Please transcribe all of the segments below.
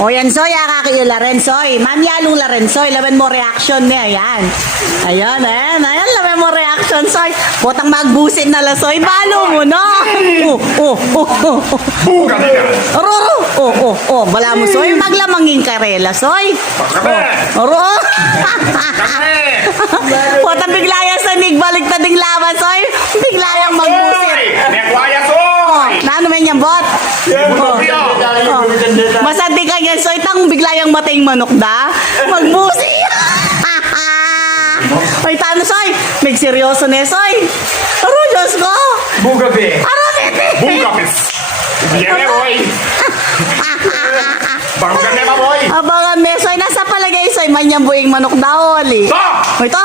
O yan, Soy, kakayo laren, Soy. Ma'am, yalong laren, Soy. Laban mo reaction niya, ayan. Ayan, laban mo reaction, Soy. Botang magbusit na la, Soy. Balo mo, no? Buga niya. Bala mo, Soy. Maglamangin karela, Soy. Oro. Botang biglayang sa nigbalik na ding laban, Soy. Biglayang magbusit. Nekwaya soy. Nano man yan, bot? Masanti ka yan, Soy. Tang biglayang mating manok da. Magbusi. Ay, tano, Soy. May seryoso na, Soy. Aro, Diyos ko. Buga be. Aro, titi. Buga pis. Biyere boy. Barugan na ba boy? Abangan me, Soy. Nasa palagay, Soy. Manyang buing manok daw, oli. To! O, ito.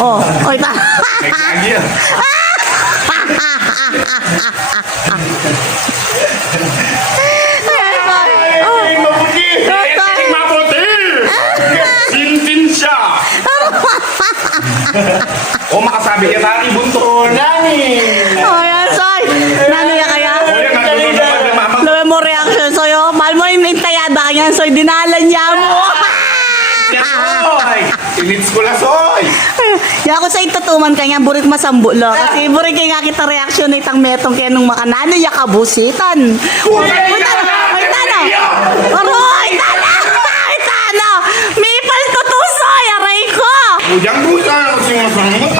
O, ito. Nagkagi yan. Ay, mabuti. Ay, mabuti. Sintin siya. O makasabi ka tani bunto. Nani. O, yan, Soy. Nano ya kaya? O yan, nandun naman na mama. Lawan mo reaction, Soy. Oh. Mahal mo yung intayada ka yan, Soy. Dinalan niya mo. Soy. Tinits ko la soy. Ya ako sa itatuman kanya burik masambu lo kasi burik kay nga kita reaksyon itang metong kaya nung makanano ya kabusitan. Uy tano. Aroy tano. May paltutusoy aray ko. Ujang busa kasi masamot.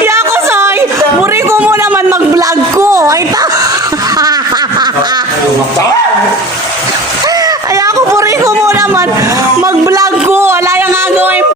Ya ako soy. Burik ko mo naman mag-vlog ko. Ay ta. Ay ako burik ko mo naman